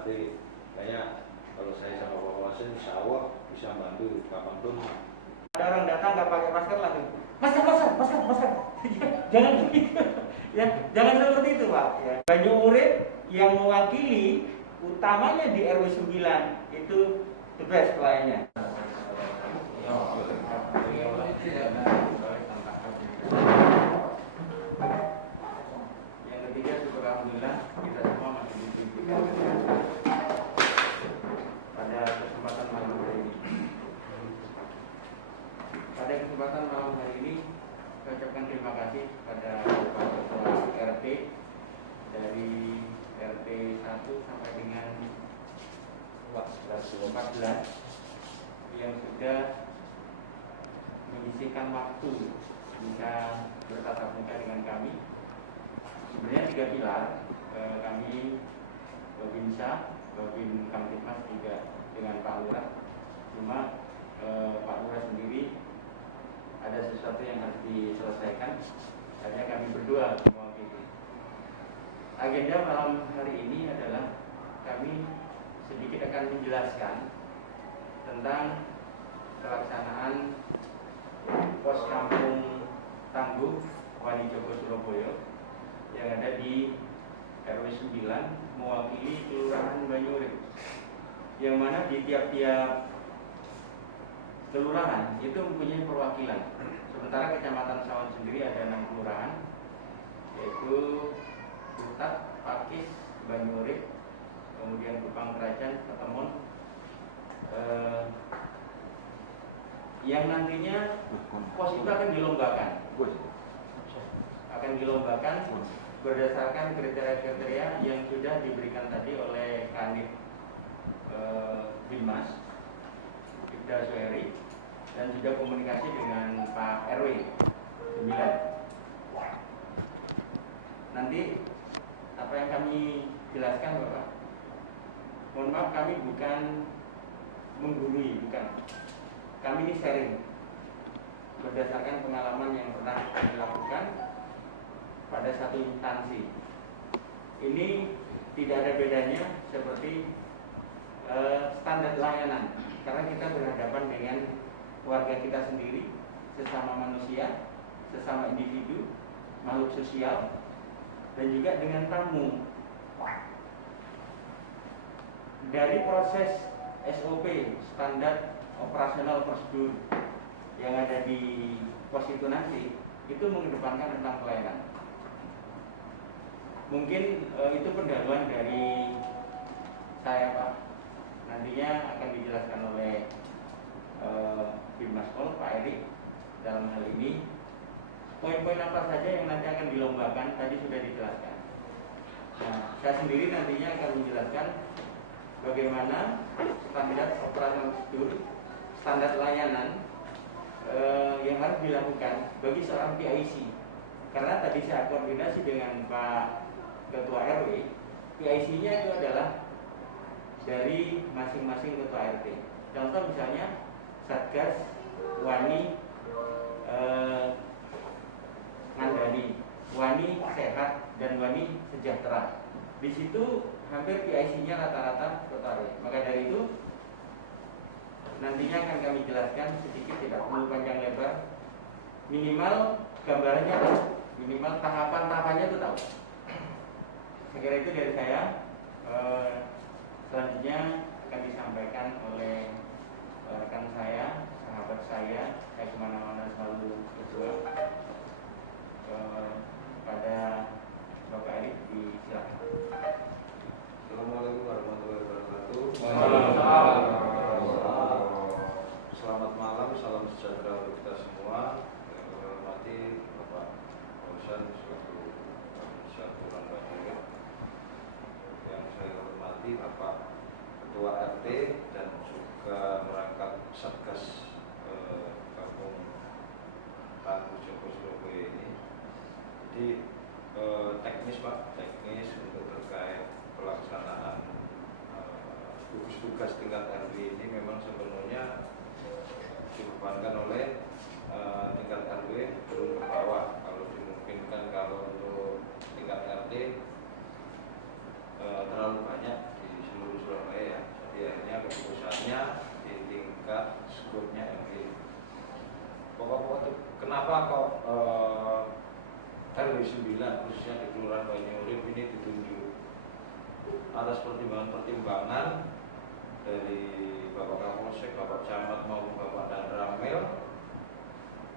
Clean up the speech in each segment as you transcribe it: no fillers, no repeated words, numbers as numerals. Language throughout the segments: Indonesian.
Nanti kayaknya kalau saya sama Bapak Wasen, insya Allah bisa bantu kapanpun. Ada orang datang nggak pakai masker langsung, masker. Jangan begitu, ya, jangan seperti itu Pak. Ya. Banyu Urip yang mewakili utamanya di RW 9 itu the best pelayannya. Yang ketiga, syukur alhamdulillah kita semua masih diberikan pada kesempatan malam hari ini. Pada kesempatan malam hari ini, saya ucapkan terima kasih pada Bapak Ketua RT dari RT 1 sampai dengan 14 yang sudah menyisihkan waktu bisa bertatap muka dengan kami. Sebenarnya 3 pilar, kami Babinsa, Babin Kamtipmas juga dengan Pak Lurah. Cuma Pak Lurah sendiri ada sesuatu yang harus diselesaikan, hanya kami berdua mewakili. Agenda malam hari ini adalah kami sedikit akan menjelaskan tentang pelaksanaan pos kampung Tangguh Wani Joko Surabaya yang ada di RW 9 mewakili Kelurahan Banyu Urip, yang mana di tiap-tiap kelurahan itu mempunyai perwakilan. Sementara Kecamatan Sawan sendiri ada 6 kelurahan, yaitu Butat, Pakis, Banyu Urip, kemudian Kupang Kerajaan, Ketemon, yang nantinya pos itu akan dilombakan berdasarkan kriteria-kriteria yang sudah diberikan tadi oleh Kanit Binmas Ibda Suheri, dan juga komunikasi dengan Pak RW 9. Nanti apa yang kami jelaskan Bapak, mohon maaf kami bukan menggurui, bukan. Kami ini sharing berdasarkan pengalaman yang pernah kami lakukan pada satu instansi. Ini tidak ada bedanya seperti standar layanan, karena kita berhadapan dengan warga kita sendiri, sesama manusia, sesama individu, makhluk sosial, dan juga dengan tamu. Dari proses SOP, standar operasional prosedur yang ada di pos itu nanti, itu mengedepankan tentang pelayanan. Mungkin itu pendahuluan dari saya Pak. Nantinya akan dijelaskan oleh Binmas Pol, Pak Erik, dalam hal ini. Poin-poin apa saja yang nanti akan dilombakan tadi sudah dijelaskan. Nah, saya sendiri nantinya akan menjelaskan bagaimana standar operasional prosedur, standar layanan yang harus dilakukan bagi seorang PIC. Karena tadi saya koordinasi dengan Pak Ketua RW, PIC-nya itu adalah dari masing-masing ketua RT. Contoh misalnya Satgas Wani Ngandani, Wani Sehat, dan Wani Sejahtera. Di situ hampir PIC-nya rata-rata ketua RW. Maka dari itu nantinya akan kami jelaskan sedikit, tidak perlu panjang lebar. Minimal gambarannya tahu, minimal tahapan-tahapannya itu tahu. Saya kira itu dari saya. Selanjutnya akan disampaikan oleh rekan saya, sahabat saya kemana-mana selalu berdua, pada Bapak Erik, disilakan. Assalamualaikum warahmatullahi wabarakatuh. Selamat malam, salam sejahtera untuk kita semua. Yang saya hormati Bapak Kausan selaku Kesatuan Banyu Urip, yang saya hormati Bapak Ketua RT dan juga merangkap Satgas Kampung Tangguh Joko Surabaya ini. Jadi teknis Pak, teknis untuk terkait pelaksanaan gugus tugas tingkat RW ini memang sepenuhnya dibebankan oleh tingkat RW turun ke bawah. Kalau dimungkinkan, kalau untuk tingkat RT terlalu banyak di seluruh RW 9 khususnya di Kelurahan Banyurip ini ditunjuk atas pertimbangan-pertimbangan dari Bapak Kapolsek, Bapak Camat maupun Bapak Dan Ramil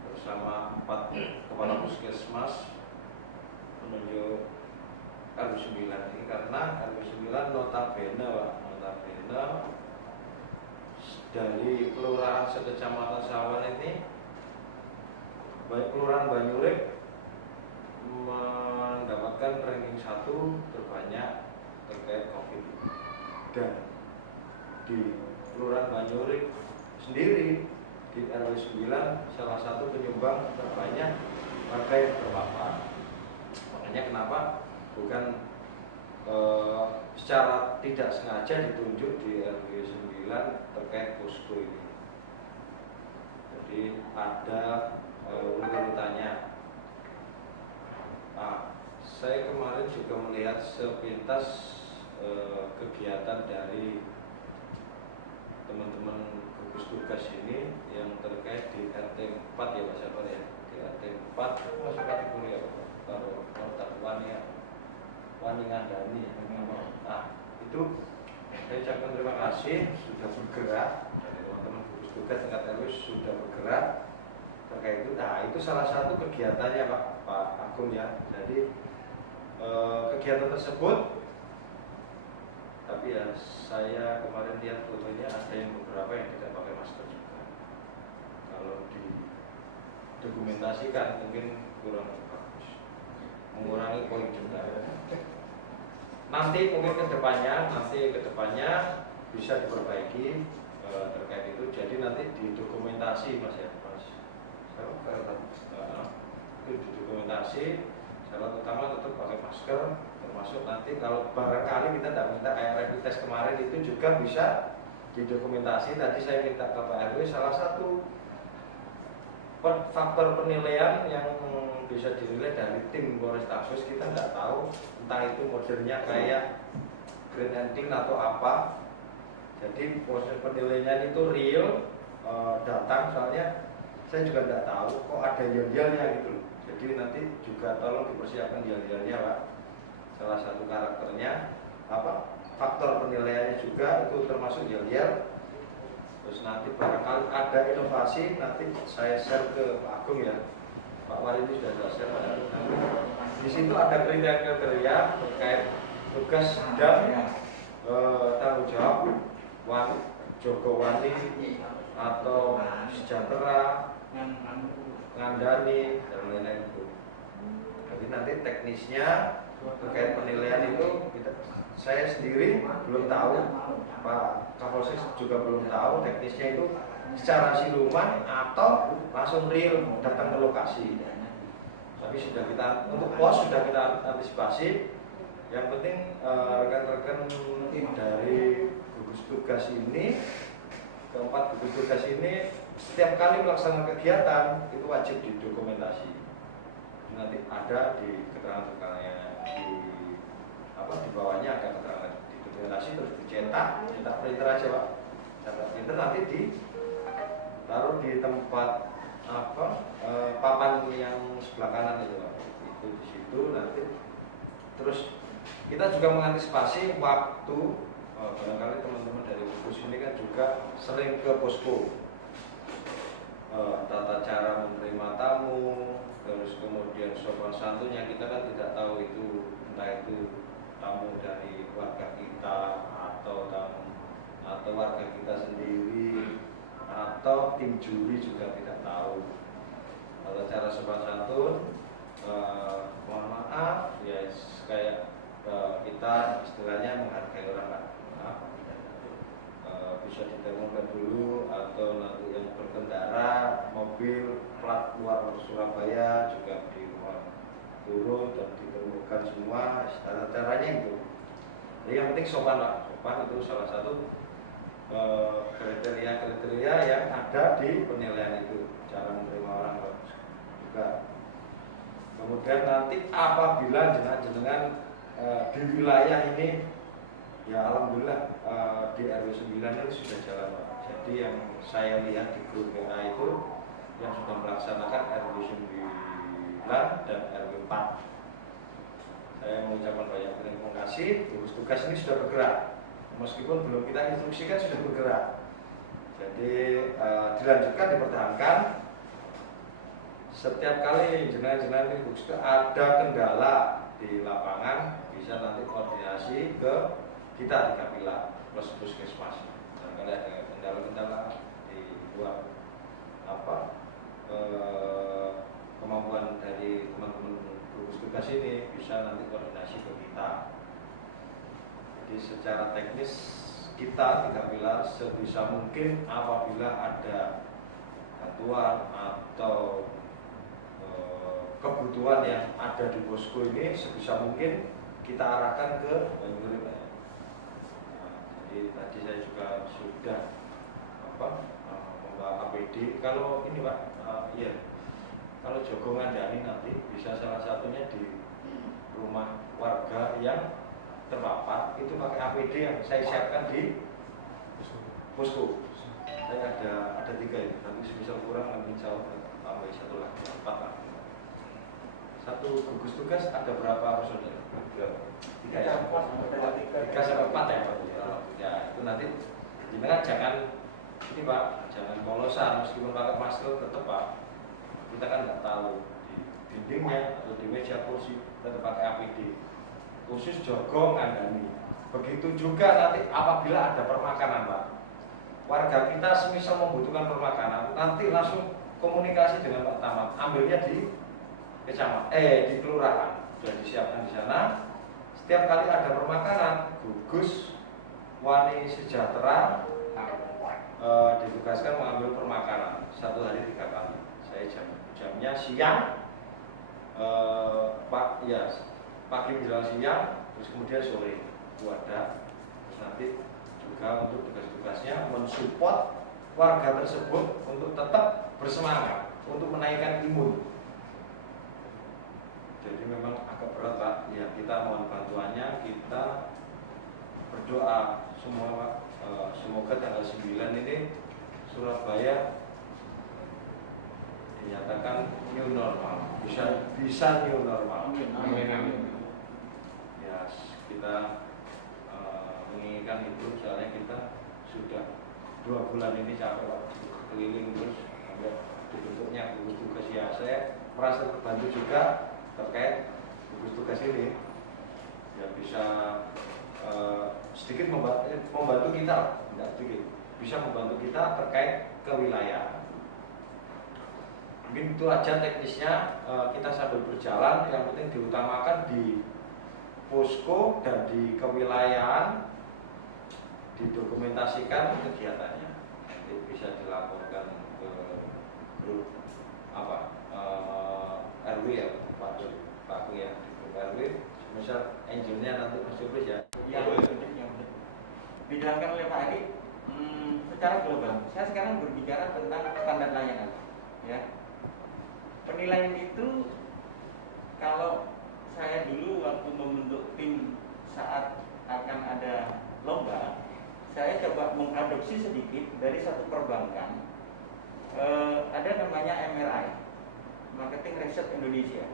bersama 4 kepala puskesmas menunjuk RW 9 ini karena RW 9 notabene dari kelurahan sekecamatan Sawan ini baik Kelurahan Banyurip mendapatkan ranking 1 terbanyak terkait COVID, dan di Kelurahan Banyurip sendiri di RW 9 salah satu penyumbang terbanyak warga yang terpapar. Makanya kenapa bukan secara tidak sengaja ditunjuk di RW 9 terkait posko ini. Jadi ada urutannya. Saya kemarin juga melihat sepintas kegiatan dari teman-teman gugus tugas ini yang terkait di RT 4 ya Pak Sabar ya. Di RT 4 masuk kategori apa? Kalau Wani Ngandani. Itu saya ucapkan terima kasih sudah bergerak dari teman-teman gugus tugas tingkat RW sudah bergerak terkait itu. Nah, itu salah satu kegiatannya Pak Agung ya. Jadi kegiatan tersebut, tapi ya saya kemarin lihat fotonya ada yang beberapa yang tidak pakai masker juga. Kalau didokumentasikan mungkin kurang bagus, mengurangi poin juga. Nanti mungkin kedepannya bisa diperbaiki terkait itu. Jadi nanti didokumentasi Mas ya, Mas. Itu didokumentasi. Syarat utama tetap pakai masker, termasuk nanti kalau barangkali kita tidak minta kayak rapid test kemarin itu juga bisa didokumentasi. Tadi saya minta ke Pak RW salah satu faktor penilaian yang bisa dinilai dari tim Polrestabes, kita tidak tahu entah itu modelnya kayak green ending atau apa. Jadi proses penilaian itu real datang, soalnya saya juga tidak tahu kok ada yel-yelnya gitu. Jadi nanti juga tolong dipersiapkan yel-yelnya Pak. Salah satu karakternya faktor penilaiannya juga itu termasuk yel-yel. Terus nanti barangkali ada inovasi, nanti saya share ke Pak Agung ya. Pak Wali itu sudah share Pak Agung. Di situ ada kriteria terkait tugas dan tanggung jawab Joko Wani atau sejahtera, Ngandani dan lain-lain itu. Jadi nanti teknisnya terkait penilaian itu saya sendiri belum tahu, Pak Kapolsek juga belum tahu teknisnya itu secara siluman atau langsung real datang ke lokasi. Tapi sudah kita untuk pos sudah kita antisipasi. Yang penting rekan-rekan dari gugus tugas ini, keempat gugus tugas ini setiap kali melaksanakan kegiatan itu wajib didokumentasi. Nanti ada di keterangan-keterangannya di bawahnya ada keterangan didokumentasi, terus dicetak printer aja Pak. Cetak printer nanti ditaruh di tempat papan yang sebelah kanan itu Pak. Itu di situ nanti terus kita juga mengantisipasi waktu barangkali teman-teman dari gugus ini kan juga sering ke posko. Tata cara menerima tamu, terus kemudian sopan santunnya kita kan tidak tahu itu entah itu tamu dari warga kita atau warga kita sendiri atau tim juri juga tidak tahu. Tata cara sopan santun, mohon maaf ya kayak kita istilahnya menghargai orang lain. Bisa ditemukan dulu atau nanti yang berkendara mobil plat luar Surabaya juga di rumah turun dan ditemukan semua caranya itu. Jadi yang penting sopan Pak. Sopan itu salah satu kriteria yang ada di penilaian itu, cara menerima orang juga. Kemudian nanti apabila jenengan di wilayah ini ya alhamdulillah di RW 9 itu sudah jalan Pak. Jadi yang saya lihat di grup WA itu yang sudah melaksanakan RW 9 dan RW 4 Saya mengucapkan banyak terima kasih. Gugus tugas ini sudah bergerak, meskipun belum kita instruksikan sudah bergerak. Jadi dilanjutkan, dipertahankan. Setiap kali jenengan-jenengan ini ada kendala di lapangan, bisa nanti koordinasi ke kita di Kapila plus puskesmas. Kalau ada kendala-kendala di luar kemampuan dari teman-teman gugus tugas ini, bisa nanti koordinasi ke kita. Jadi secara teknis kita di Kapila sebisa mungkin apabila ada bantuan atau kebutuhan yang ada di posko ini, sebisa mungkin kita arahkan ke Banyuwangi. Jadi tadi saya juga sudah membawa APD. Kalau ini Pak, kalau Jogongan Dani nanti bisa salah satunya di rumah warga yang terpapar itu pakai APD yang saya siapkan di posko. Saya ada 3 itu. Nanti semisal kurang nanti jauh tambah 1 lagi 4 lah. Satu gugus tugas ada berapa personil? 3 sampai 4 ya Pak. Ya itu nanti jangan ini Pak, jangan polosan, meskipun pakai masker tetap Pak. Kita kan nggak tahu di dindingnya atau di meja kursi tetap pakai APD. Khusus jogong ngandani. Begitu juga nanti apabila ada permakanan Pak. Warga kita semisal membutuhkan permakanan, nanti langsung komunikasi dengan Pak Tamat, ambilnya di kecamatan, di kelurahan. Sudah disiapkan di sana. Setiap kali ada permakanan, gugus Wani Sejahtera ditugaskan mengambil permakanan 1 hari 3 kali. Saya jamnya siang, pagi menjelang siang, terus kemudian sore itu ada. Terus nanti juga untuk tugas-tugasnya mensupport warga tersebut untuk tetap bersemangat untuk menaikkan imun. Jadi memang agak berat Pak. Ya kita mohon bantuannya, kita berdoa semua Pak. Semoga tanggal 9 ini Surabaya dinyatakan new normal, bisa new normal. Amin. Ya kita menginginkan itu, soalnya kita sudah 2 bulan ini capek Pak, keliling terus sampai dibentuknya gugus tugas. Ya saya merasa terbantu juga terkait gugus tugas ini, ya bisa sedikit membantu kita, tidak sedikit, bisa membantu kita terkait kewilayahan. Mungkin itu aja teknisnya, kita sambil berjalan, yang penting diutamakan di posko dan di kewilayahan, didokumentasikan kegiatannya, nanti bisa dilaporkan ke grup RW ya, Pak ya, di grup RW. Misal engineer nanti Mas Jupris ya. Yang dijelaskan oleh Pak Adi secara global. Saya sekarang berbicara tentang standar layanan. Ya. Penilaian itu kalau saya dulu waktu membentuk tim saat akan ada lomba, saya coba mengadopsi sedikit dari satu perbankan. Ada namanya MRI, Marketing Research Indonesia.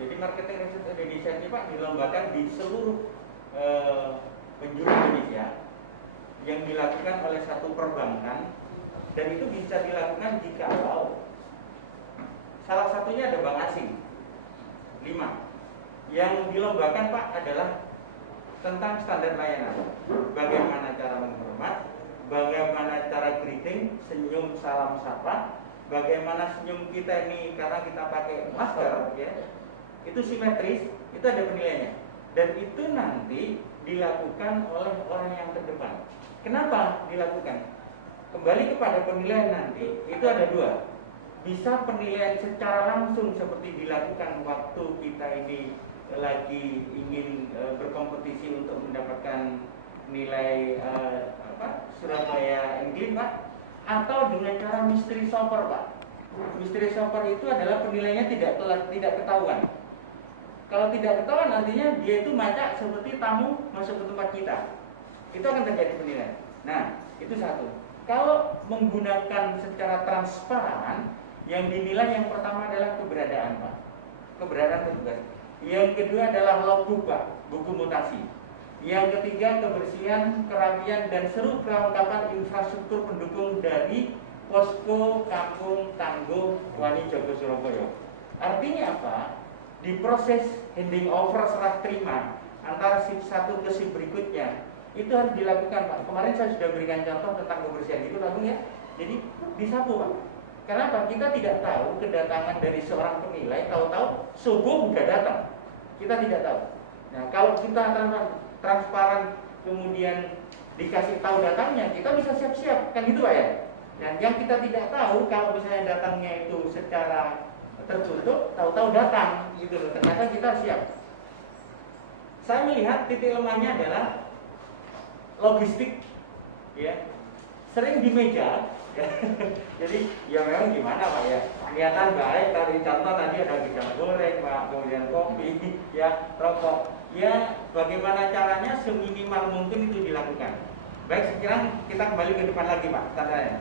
Jadi Marketing Research Indonesia ini Pak dilombakan di seluruh penjuru Indonesia yang dilakukan oleh satu perbankan, dan itu bisa dilakukan jikalau salah satunya ada bank asing. 5. Yang dilombakan Pak adalah tentang standar layanan. Bagaimana cara menghormat, bagaimana cara greeting, senyum, salam, sapa, bagaimana senyum kita ini karena kita pakai masker ya. Itu simetris, itu ada penilaiannya. Dan itu nanti dilakukan oleh orang yang terdepan. Kenapa dilakukan? Kembali kepada penilaian nanti, itu ada 2. Bisa penilaian secara langsung seperti dilakukan waktu kita ini lagi ingin berkompetisi untuk mendapatkan nilai Surabaya English Pak, atau dengan cara mystery shopper Pak. Mystery shopper itu adalah penilaiannya tidak ketahuan. Kalau tidak ketahuan nantinya dia itu macak seperti tamu masuk ke tempat kita. Itu akan terjadi penilaian. Nah, itu satu. Kalau menggunakan secara transparan, yang dinilai yang pertama adalah keberadaan Pak. Keberadaan petugas. Yang kedua adalah logbook Pak, buku mutasi. Yang ketiga kebersihan, kerapian dan seluruh kelengkapan infrastruktur pendukung dari posko Kampung Tangguh Wani Jogo Surabaya. Artinya apa? Di proses handing over serah terima antara shift satu ke shift berikutnya itu harus dilakukan Pak. Kemarin saya sudah berikan contoh tentang kebersihan itu langsung ya. Jadi disapu Pak. Kenapa? Kita tidak tahu kedatangan dari seorang penilai, tahu-tahu subuh sudah datang. Kita tidak tahu. Nah, kalau kita transparan kemudian dikasih tahu datangnya, kita bisa siap-siap, kan gitu Pak ya. Dan yang kita tidak tahu kalau misalnya datangnya itu secara tertutup, tahu-tahu datang gitu loh. Ternyata kita siap. Saya melihat titik lemahnya adalah logistik, ya. Sering di meja. Ya. Jadi ya memang gimana Pak ya, kelihatan baik tadi contoh tadi ada pisang goreng Pak, kemudian kopi, ya rokok, ya bagaimana caranya seminimal mungkin itu dilakukan. Baik, sekarang kita kembali ke depan lagi Pak, tandanya.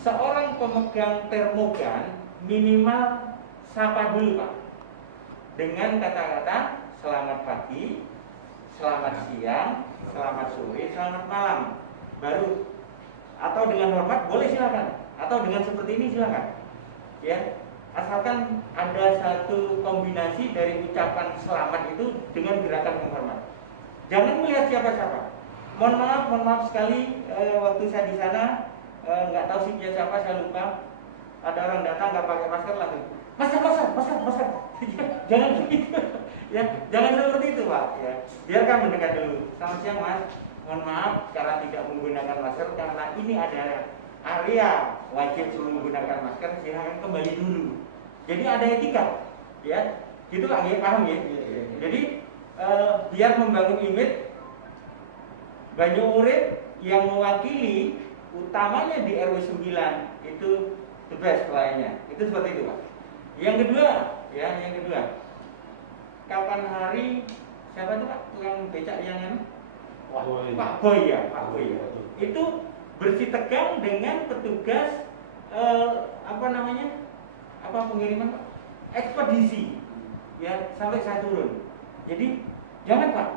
Seorang pemegang termogan minimal sapa dulu Pak, dengan kata-kata selamat pagi, selamat siang, selamat sore, selamat malam, baru. Atau dengan hormat boleh silakan, atau dengan seperti ini silakan, ya asalkan ada satu kombinasi dari ucapan selamat itu dengan gerakan menghormat. Jangan melihat siapa-siapa. Mohon maaf sekali waktu saya di sana nggak tahu sih siapa, saya lupa. Ada orang datang nggak pakai masker langsung masker. Jangan begitu, ya jangan seperti itu Pak. Ya biarkan mendekat dulu. Selamat siang Mas. Mohon maaf karena tidak menggunakan masker, karena ini ada area wajib menggunakan masker, silahkan kembali dulu. Jadi ada etika, ya, gitu Pak, ya, paham ya? Jadi biar membangun image Banyu Urip yang mewakili utamanya di RW 9 itu the best pelayannya, itu seperti itu Pak. Yang kedua, kapan hari siapa itu Pak tukang becak yang Pak Boy ya. Itu bersih tegang dengan petugas pengiriman Pak, ekspedisi, ya sampai saya turun. Jadi jangan Pak,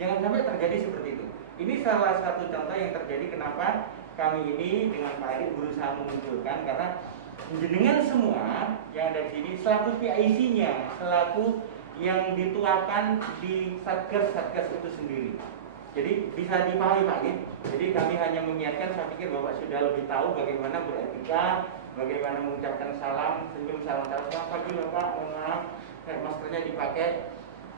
jangan sampai terjadi seperti itu. Ini salah satu contoh yang terjadi kenapa kami ini dengan Pak Erik berusaha memunculkan, karena jenengan semua yang ada di sini selaku PIC-nya, selaku yang dituakan di satgas itu sendiri. Jadi bisa dipahami Pak ya. Jadi kami hanya mengingatkan, saya pikir Bapak sudah lebih tahu bagaimana beretika, bagaimana mengucapkan salam, senyum, salam selamat pagi Bapak, mohon maaf, maskernya dipakai.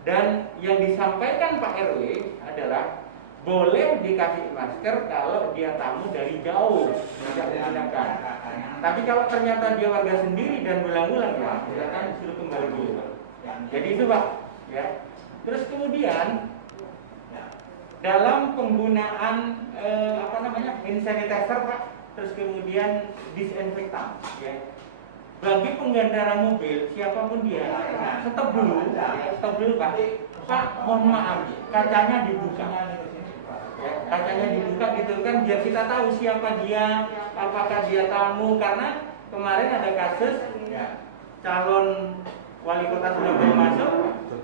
Dan yang disampaikan Pak RW adalah boleh dikasih masker kalau dia tamu dari jauh, tidak menggunakan. Tapi kalau ternyata dia warga sendiri dan berulang-ulang ya, silakan suruh kembali dulu Pak. Jadi itu Pak, ya. Terus kemudian dalam penggunaan hand sanitizer Pak, terus kemudian disinfektan, ya. Bagi pengendara mobil siapapun dia, stop dulu Pak. Pak, mohon maaf, kacanya dibuka. Ya, kacanya dibuka gitu kan, biar kita tahu siapa dia, apakah dia tamu. Karena kemarin ada kasus calon wali kota Surabaya masuk,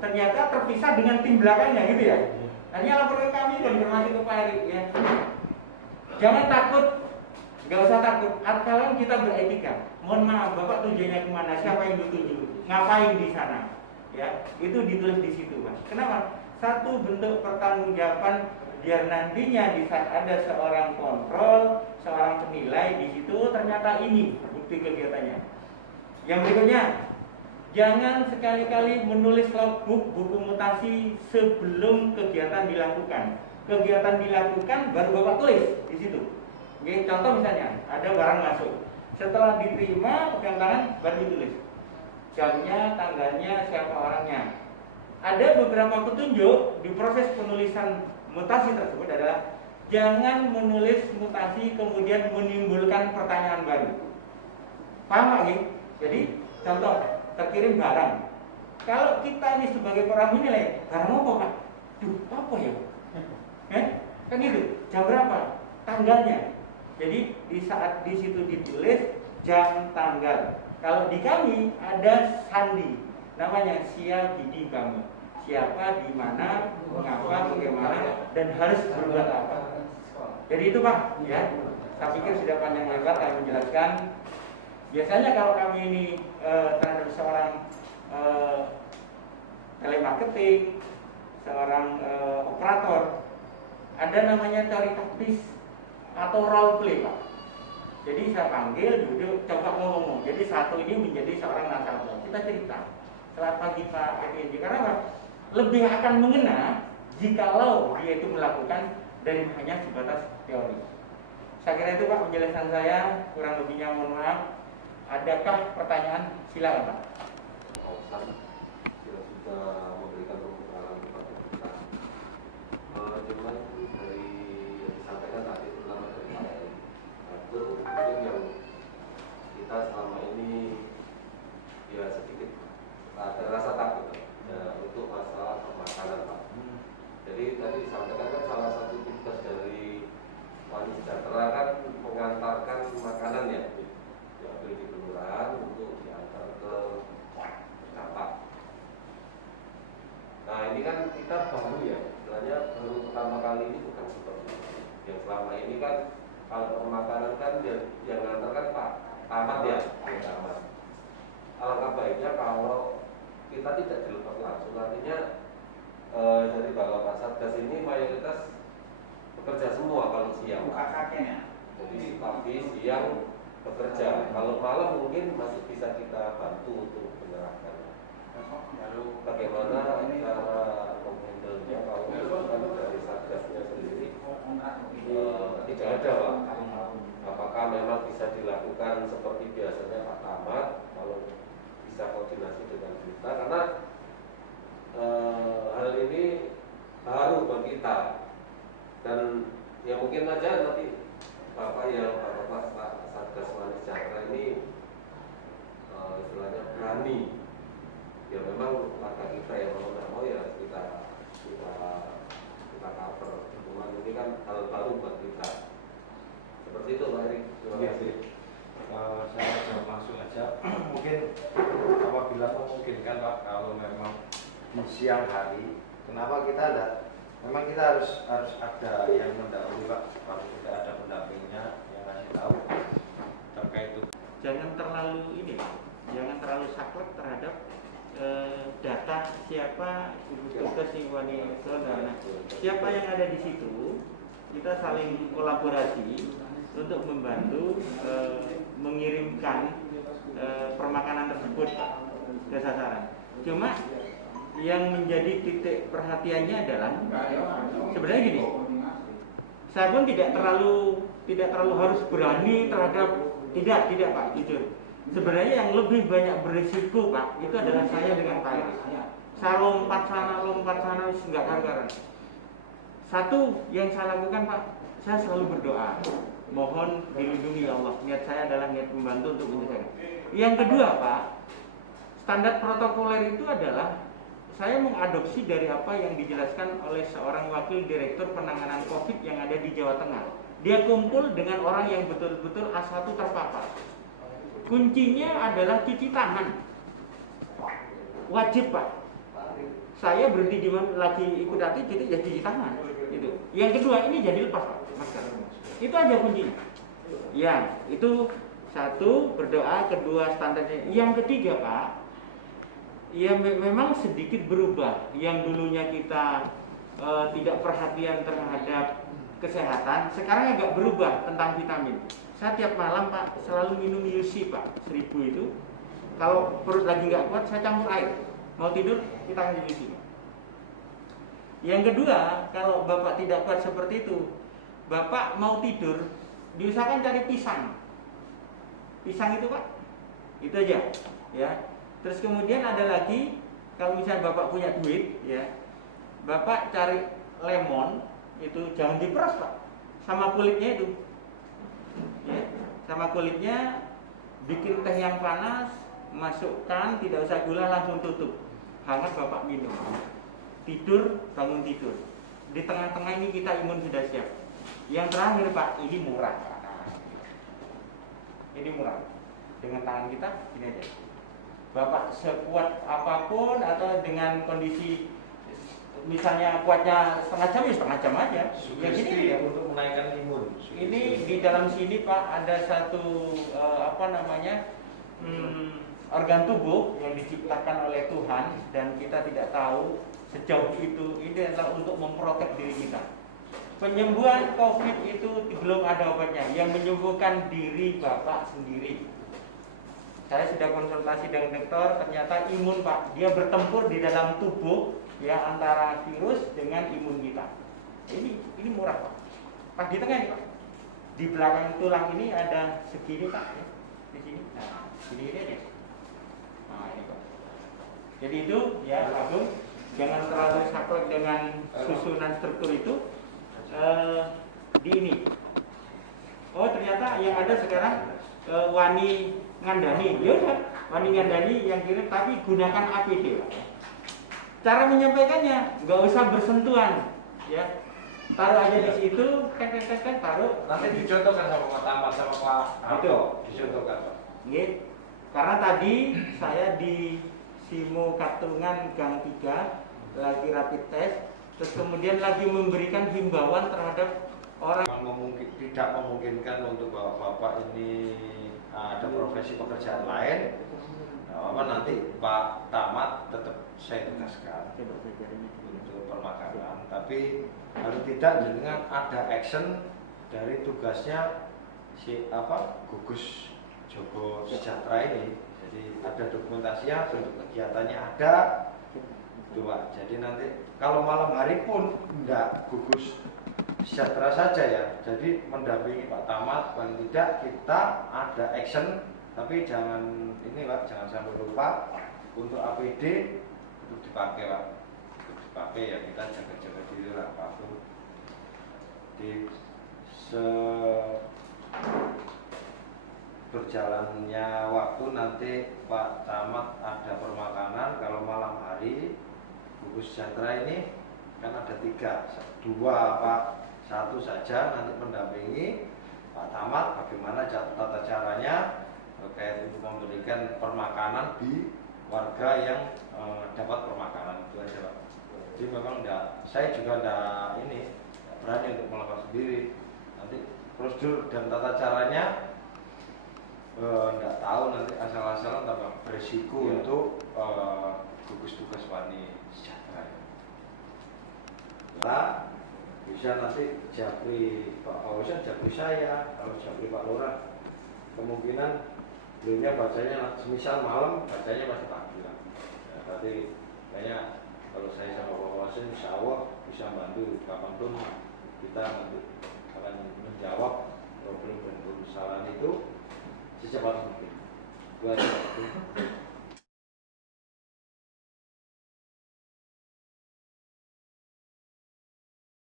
ternyata terpisah dengan tim belakangnya gitu ya. Hanya lapor ke kami, konfirmasi ke Pak Erik ya. Jangan takut, nggak usah takut. Kalau kita beretika, mohon maaf Bapak tujuannya kemana, siapa yang dituju, ngapain di sana, ya itu ditulis di situ Mas. Kenapa? Satu bentuk pertanggungjawaban biar nantinya di saat ada seorang kontrol, seorang penilai di situ ternyata ini bukti kegiatannya. Yang berikutnya, jangan sekali-kali menulis logbook buku mutasi sebelum kegiatan dilakukan. Kegiatan dilakukan baru Bapak tulis di situ. Oke, contoh misalnya ada barang masuk, setelah diterima pegang tangan baru ditulis jamnya, tanggalnya, siapa orangnya. Ada beberapa petunjuk di proses penulisan mutasi tersebut adalah jangan menulis mutasi kemudian menimbulkan pertanyaan baru. Paham lagi? Jadi contoh terkirim barang. Kalau kita ini sebagai orang menilai barang apa Pak? Duh, apa ya? Kan gitu. Jam berapa? Tanggalnya. Jadi di saat di situ ditulis jam, tanggal. Kalau di kami ada sandi. namanya sia bidi kamu. Siapa, di mana, mengapa, bagaimana, dan harus berbuat apa. Jadi itu Pak, ya. Saya pikir sudah panjang lebar saya menjelaskan. Biasanya kalau kami ini terhadap seorang telemarketing, seorang operator, ada namanya teori taktis atau role play Pak. Jadi saya panggil, duduk, coba ngomong. Jadi satu ini menjadi seorang nasabah. Kita cerita. Selamat pagi Pak, ini karena apa? Lebih akan mengena jikalau dia itu melakukan dari hanya sebatas teori. Saya kira itu Pak penjelasan saya, kurang lebihnya mohon maaf. Adakah pertanyaan? Silakan Pak. Sudah memberikan pembukaan kepada kita. Cuman dari yang disampaikan tadi terutama dari Pak Eri, itu mungkin yang kita selama ini ya sedikit ada rasa takut ya, untuk masalah pemakanan Pak. Jadi tadi disampaikan kan salah satu tugas dari Wani Sejahtera kan mengantarkan makanan ya, diambil di kelurahan untuk diantar ke capak. Nah ini kan kita baru ya, sebenarnya baru pertama kali ini bukan seperti itu. Yang selama ini kan kalau pemakanan kan yang ngantar kan Pak Ahmad ya, Pak Ahmad. Alangkah baiknya kalau kita tidak dilepas langsung, artinya dari Bapak Satgas ini mayoritas bekerja semua kalau siang. Jadi pagi, siang bekerja. Kalau malam mungkin masih bisa kita bantu untuk menyerahkan. Lalu bagaimana cara menghandle-nya kalau kan dari Satgasnya sendiri tidak ada Pak. Apakah memang bisa dilakukan seperti biasanya Pak Ahmad kalau bisa koordinasi dengan kita, karena hal ini baru bagi kita dan ya mungkin saja nanti Bapak Satgas Wani Sejahtera ini istilahnya berani ya, memang warga kita yang mau tidak mau ya kita cover. Cuman ini kan hal baru buat kita. Seperti itu Pak Erik. Terima kasih. Saya jawab langsung aja. Mungkin apabila memungkinkan Pak, kalau memang di siang hari, kenapa kita ada? Memang kita harus ada yang mendahului Pak. Kalau tidak ada pendampingnya yang ngasih tahu terkait itu. Jangan terlalu ini, jangan terlalu saklek terhadap data siapa tugas Wani Sejahtera. Siapa yang ada di situ, kita saling kolaborasi untuk membantu mengirimkan permakanan tersebut Pak, ke sasaran. Cuma yang menjadi titik perhatiannya adalah sebenarnya gini, saya pun tidak terlalu harus berani terhadap tidak Pak, jujur. Sebenarnya yang lebih banyak berisiko Pak itu adalah saya dengan Pak Iris. Saya lompat sana nggak karuan. Satu yang saya lakukan Pak, saya selalu berdoa, mohon dilindungi ya Allah. Niat saya adalah niat membantu untuk menyelesaikan. Yang kedua Pak, standar protokoler itu adalah saya mengadopsi dari apa yang dijelaskan oleh seorang wakil direktur penanganan COVID yang ada di Jawa Tengah. Dia kumpul dengan orang yang betul-betul A1 terpapar. Kuncinya adalah cuci tangan. Wajib Pak. Saya berhenti di mana lagi ikut hati, jadi ya cuci tangan. Itu. Yang kedua ini jadi lepas Pak, masker. Itu aja kuncinya. Ya, itu satu berdoa, kedua standarnya. Yang ketiga Pak, ya memang sedikit berubah. Yang dulunya kita tidak perhatian terhadap kesehatan, sekarang agak berubah tentang vitamin. Saya tiap malam Pak selalu minum UC Pak, 1000 itu. Kalau perut lagi nggak kuat, saya campur air. Mau tidur, kita kasih UC. Yang kedua, kalau Bapak tidak kuat seperti itu, Bapak mau tidur, diusahakan cari pisang. Pisang itu Pak, itu aja. Ya. Terus kemudian ada lagi, kalau misalnya Bapak punya duit, ya, Bapak cari lemon, itu jangan diperas Pak, sama kulitnya itu. Ya, sama kulitnya bikin teh yang panas, masukkan, tidak usah gula, langsung tutup. Hangat Bapak minum. Tidur, bangun tidur. Di tengah-tengah ini kita imun sudah siap. Yang terakhir Pak, ini murah Pak. Ini murah. Dengan tangan kita, ini aja. Bapak sekuat apapun atau dengan kondisi misalnya kuatnya setengah jam ya setengah jam aja. Ya gini Sugesti untuk menaikkan imun. ini di dalam sini Pak ada satu organ tubuh yang diciptakan oleh Tuhan dan kita tidak tahu sejauh itu. Ini adalah untuk memprotek diri kita. Penyembuhan COVID itu belum ada obatnya. Yang menyembuhkan diri Bapak sendiri. Saya sudah konsultasi dengan dokter, ternyata imun Pak, dia bertempur di dalam tubuh ya antara virus dengan imun kita. Ini murah Pak. Pas di tengah ini Pak. Di belakang tulang ini ada segini Pak ya. Di sini. Nah, ini aja. Nah, ini Pak. Jadi itu ya Pak Agung, jangan terlalu saklek dengan susunan struktur itu. Di ini. Oh, ternyata yang ada sekarang Wani Ngandani, ya udah, Wani Ngandani yang kirim, tapi gunakan APD, Pak. Cara menyampaikannya nggak usah bersentuhan, ya, taruh aja di situ, taruh. Nanti dicontohkan sama Pak Tamat sama Pak Harto, dicontohkan Pak. Gitu. Karena tadi saya di Simo Katungan Gang 3 lagi rapid test, terus kemudian lagi memberikan himbauan terhadap orang. Tidak memungkinkan untuk bapak-bapak ini ada profesi pekerjaan lain. Apa nanti Pak Tamat tetap saya tugaskan untuk permakanan, tapi harus tidak dengan ada action dari tugasnya gugus Joko Sejahtera ini. Jadi ada dokumentasinya, bentuk kegiatannya ada, itu Pak. Jadi nanti kalau malam hari pun enggak gugus Sejahtera saja ya, jadi mendampingi Pak Tamat, paling tidak kita ada action, tapi jangan ini Pak, jangan sampai lupa untuk APD untuk dipakai Pak, untuk dipakai ya kita jaga-jaga diri lah Pak. Di berjalannya waktu nanti Pak Tamat ada permakanan, kalau malam hari gugus Sejahtera ini kan ada 2 Pak. 1 saja nanti mendampingi Pak Tamat bagaimana tata caranya terkait untuk memberikan permakanan di warga yang dapat permakanan, itu aja Pak. Jadi memang saya juga tidak berani untuk melakukan sendiri. Nanti prosedur dan tata caranya tidak tahu, nanti asal-asalan tambah berisiko ya. Untuk gugus tugas Wani Sejahtera. Nah, bisa nanti japri Pak Fauzan, japri saya, kalau japri Pak Lurah kemungkinan beliaunya bacanya semisal malam, bacanya pasti pagi lah. Ya, berarti kayaknya kalau saya sama Pak Fauzan insya Allah bisa bantu kapanpun kita nanti akan menjawab problem dan permasalahan itu secepat mungkin. Itu aja.